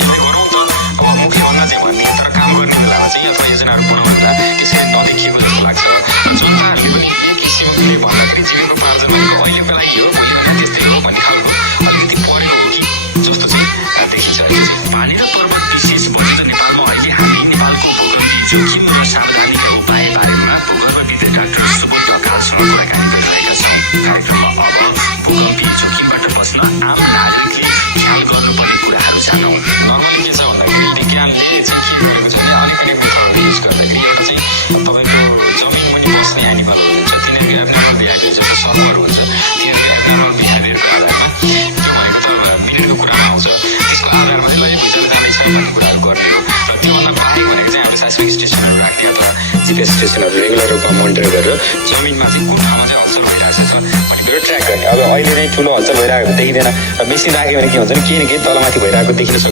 यसले गरौँ त अब मुख्यमन्त्री चाहिँ भन्ने तर काम गर्ने बेलामा चाहिँ अथवा योजनाहरू बनाउँदा त्यसरी नदेखिएको जस्तो लाग्छ। जनताहरूले पनि एक किसिमले भन्दाखेरि जीविकोपार्जन भनेको अहिलेको लागि हो भोलि बेला त्यस्तै हो भन्ने खालको अलिकति परेको हो कि जस्तो चाहिँ देखिन्छ। पानी र पर्वत विशेष बजेट नेपालमा अहिले हामी नेपालको भूगर्भीय जोखिम र सावधानीका उपाय बारेमा भूगर्भविद डाक्टर सुबोध ढकालसँग कुराकानी गरिरहेका छौँ। कार्यक्रममा अब भूगर्भीय जोखिमबाट बस्न आम नागरिकले ख्याल गर्नुपर्ने कुराहरू जानौँ। नर्मली के छ भन्दाखेरि विज्ञानले चाहिँ के गरेको छ भने अनेक मेथडहरू युज गर्दाखेरि एउटा चाहिँ तपाईँको जमिन मुनि बस्ने एनिमलहरू हुन्छ तिनीहरूको एब्नर्मल बिहेभियर जस्तो समूहहरू हुन्छ तिनीहरूको एब्नर्मल बिहेभियरको आधारमा त्यो भनेको त मिनेटको कुरामा आउँछ त्यसको आधारमा चाहिँ लय भुइँचरो जाँदैछ भन्ने कुराहरू गर्ने हो। र त्योभन्दा बाहेक भनेको चाहिँ हामीले साइस्मिक स्टेसनहरू राख्ने अथवा जिपिएस स्टेसनहरू रेगुलर रूपमा मोनिटर गरेर जमिनमा चाहिँ कुन ठाउँमा चाहिँ हलचल भइरहेको छ भन्ने कुरो ट्र्याक गर्ने। अब अहिले नै ठुलो हलचल भइरहेको देखिँदैन र मेसिन राख्यो भने के हुन्छ भने केही न केही तलमाथि भइरहेको देखिन सक्छ।